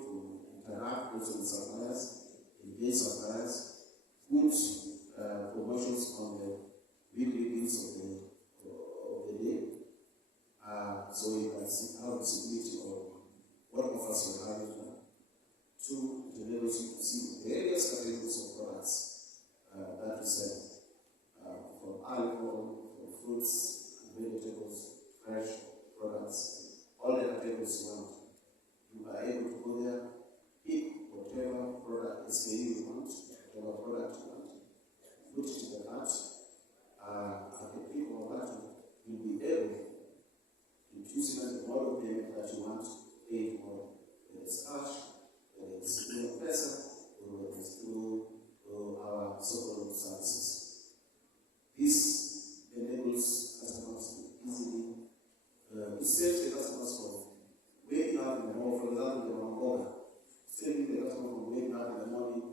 able to interact with the suppliers, engage suppliers, put promotions on the weekly bills of the day, so you can have visibility of what offers you're having. Two, it enables you to see various categories of products that you sell, from alcohol, from fruits, vegetables, fresh products, all the categories you want. You are able to go there, pick whatever product SKU you want, whatever product you want, put it in the cart, and the people of that will be able to choose the model payment that you want to pay for, whether it's cash, whether it's through Pesa, or whether it's through our so-called services. This enables customers to easily, it saves the customers from waking up in the morning, for example, the Mamboga, saving the customer from waking up in the morning,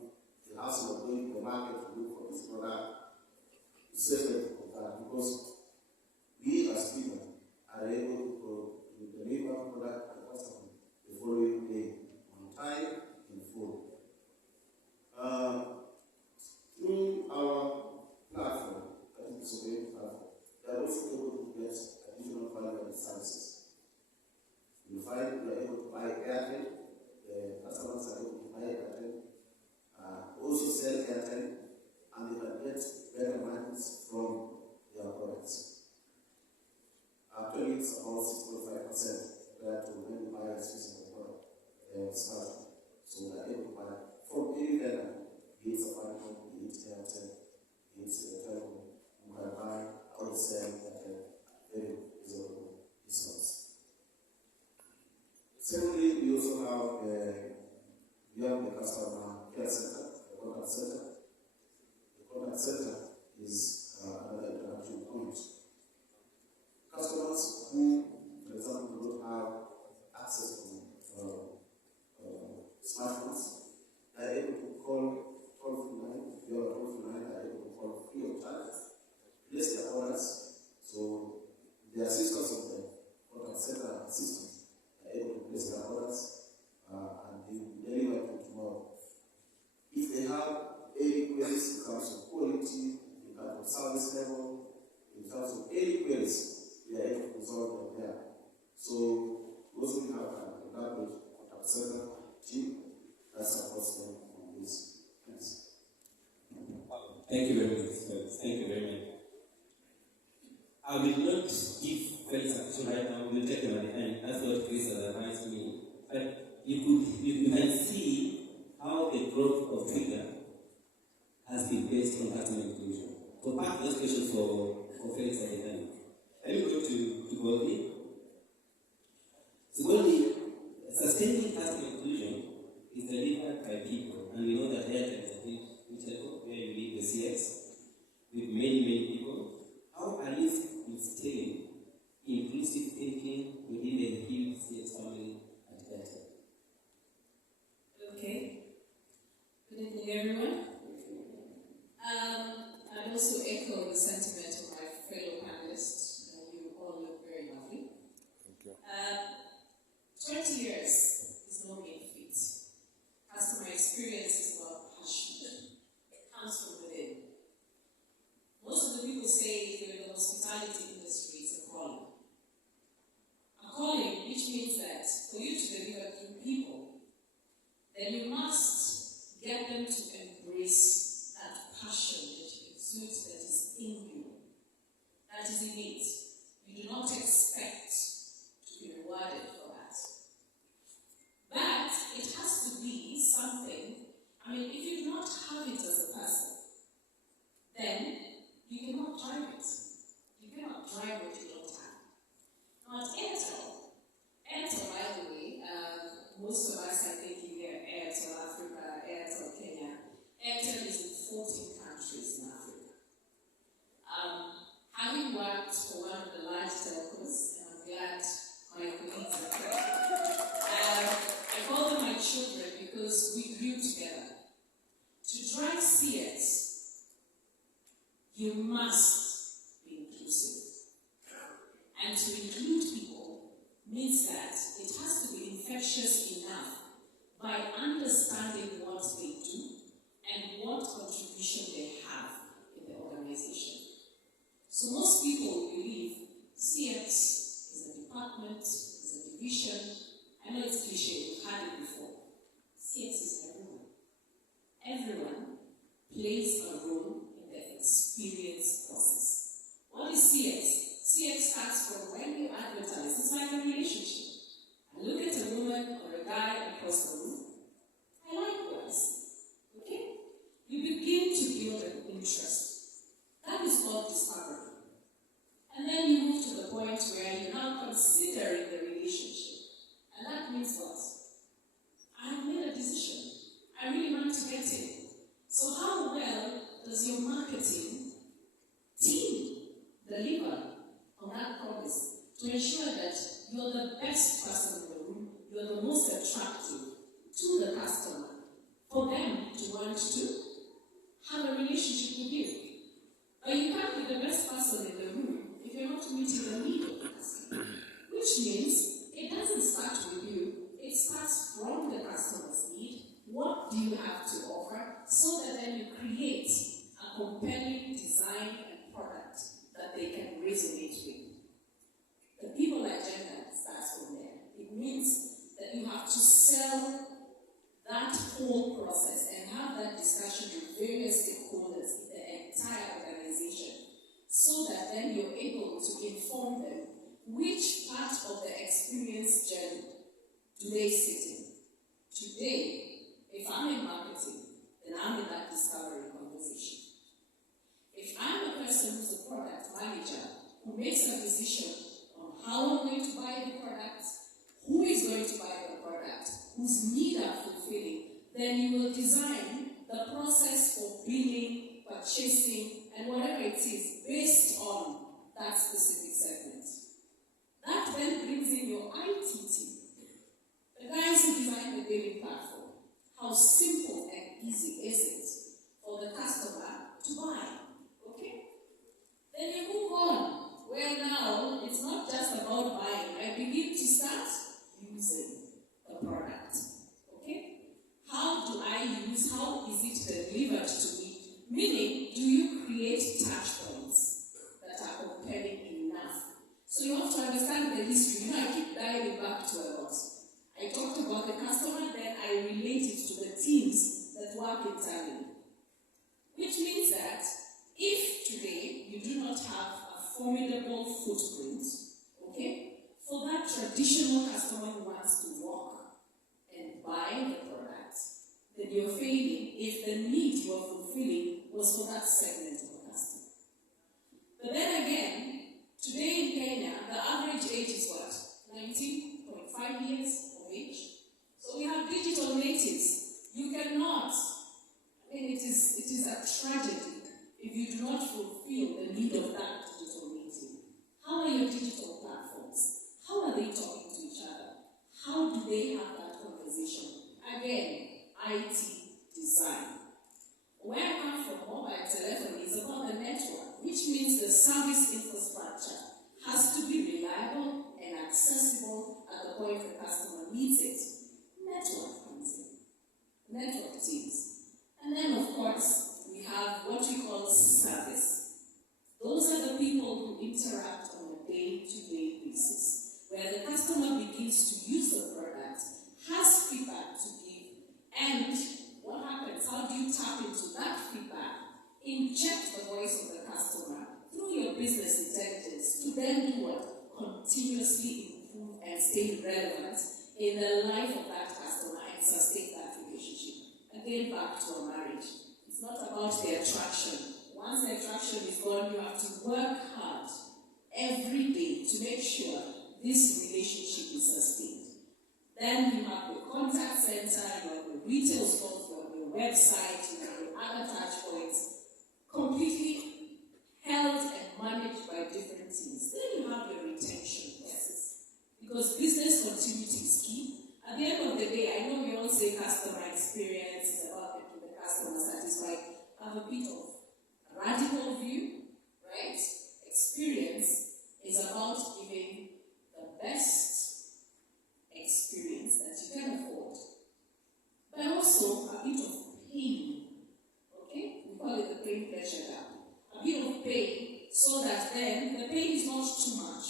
the hassle of going to the market to look for this product. It saves them from that because we as people are able to deliver product to the customer the following day on time in full. Through our platform, that is the survey platform, they are also able to get additional value-added services. You find you are able to buy airtime, the customers are able to buy airtime, also sell airtime, and they can get better margins from their products. Actually, it's about 6.5% compared to when you buy a specific product. So we are able to buy from any vendor, be it Safaricom, be it Airtel, be it Telecom, you can buy or sell at a very reasonable distance. Secondly, we also have the customer care center, the contact center. The contact center is another interaction point. Customers who, for example, do not have access to smartphones are able to call toll-free line. If you have a toll-free line, are able to call free of charge, place their orders. So the assistants of the contact center assistants are able to place their orders and they will deliver them tomorrow. If they have any queries in terms of quality, in terms of service level, in terms of any queries, they are able to resolve them there. So we also have a language contact center team that supports them on this. Thanks. Thank you very much. Thank you very much. I will not give very sufficient right now. We will take them at the end. That's what Chris has advised me. But you can see how the growth of Twitter has been based on customer inclusion. So part of this question for Felix at the end. Let me go to Goldie. So Goldie, sustaining customer inclusion is delivered by people, and we know that Airtel is a big telco where you lead the CX with many people. How are you instilling inclusive thinking within the huge CX family at Airtel? Okay. Good evening, everyone. I'd also echo the sentiment of my fellow panelists. You all look very lovely. Thank you. 20 years is no mean feat. Customer experience is about passion. It comes from within. Most of the people say if you're in the hospitality industry, it's a calling. A calling, which means that for you to deliver to people, then you must get them to embrace that passion that you exude, that is in you, that is innate. You do not expect to be rewarded for that. But it has to be something, if you do not have it as a person, then you cannot drive it. You cannot drive what you don't have. Now at Airtel, by the way, most of us, I think, you hear Airtel Africa, Airtel Kenya. Airtel is in 14 countries in Africa. Having worked for one of the large telcos, and I'm glad my colleagues are here, I call them my children because we grew together. To drive CX, you must be inclusive. And to include people means that it has to be infectious enough attractive to the customer for them to want to have a relationship with you. But you can't be the best person in the room if you're not meeting the need of the customer. Which means it doesn't start with you, it starts from the customer's need. What do you have to offer so that then you create a compelling design and product that they can resonate with? The people agenda starts from there. It means that you have to sell that whole process and have that discussion with various stakeholders in the entire organization so that then you're able to inform them which part of the experience journey do they sit in. Today, if I'm in marketing, then I'm in that discovery conversation. If I'm a person who's a product manager who makes a decision on how I'm going to buy the product, who is going to buy the product, whose needs are fulfilling, then you will design the process for billing, purchasing, and whatever it is based on that specific segment. That then brings in your IT team, the guys who design the billing platform. How simple and easy is it for the customer to buy? Okay? Then you move on, where now it's not just about buying. I begin to start using the product. Okay? How do I use? How is it delivered to me? Meaning, do you create touch points that are compelling enough? So you have to understand the history. I keep diving back to a lot. I talked about the customer, then I relate it to the teams that work internally. Which means that if today you do not have a formidable footprint, okay, for that traditional customer who wants to walk and buy the product, then you're failing if the need you are fulfilling was for that segment of the customer. But then again, today in Kenya, the average age is what? 19.5 years of age. So we have digital natives. You cannot, it is a tragedy if you do not fulfill the need of that digital native. How are your digital platforms? How are they talking to each other? How do they have that conversation? Again, IT design. Where I come from, mobile telephony is about the network, which means the service infrastructure has to be reliable and accessible at the point the customer needs it. Network comes in. Network teams. And then, of course, we have what we call service. Those are the people who interact on a day-to-day basis, where the customer begins to use the product, has feedback to give, and what happens? How do you tap into that feedback? Inject the voice of the customer through your business intelligence to then do what? Continuously improve and stay relevant in the life of that customer and sustain that relationship. Again, back to a marriage. It's not about the attraction. Once the attraction is gone, you have to work hard every day to make sure this relationship is sustained. Then you have the contact center, you have the retail stores, you have your website, you have your other touch points, completely held and managed by different teams. Then you have your retention process. Because business continuity is key. At the end of the day, I know we all say customer experience is about making the customer satisfied. I have a bit of a radical view, right? Experience is about giving the best experience that you can afford. But also a bit of pain. Okay? We call it the pain pleasure gap. A bit of pain so that then the pain is not too much.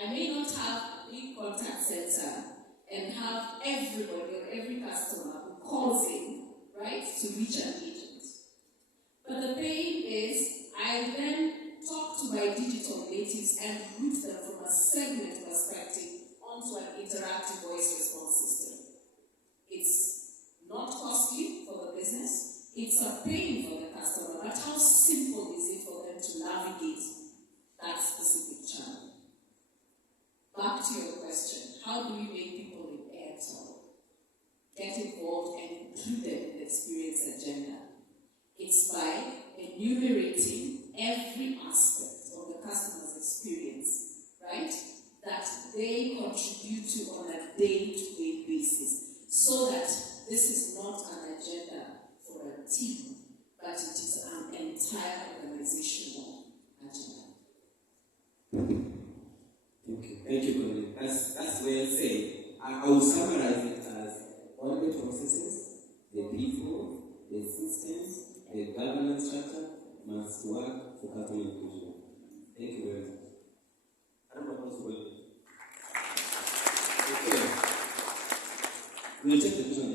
I may not have a big contact center and have everybody or every customer who calls in, right, to reach an agent. But the pain is I then talk to my digital natives and route them from a segment perspective onto an interactive voice response system. It's not costly for the business, it's a pain for the customer, but how simple is it for them to navigate that specific channel? Back to your question, how do we make people in Airtel get involved and include them in the experience agenda? It's by enumerating every aspect of the customer's experience, right, that they contribute to on a day-to-day basis, so that this is not an agenda for a team, but it is an entire organizational agenda. Thank you, Colin. That's well said. I will summarize it as all the processes, the people, the systems, the governance structure must work for customer inclusion. Thank you very much. I don't know how to. Okay. We'll take the question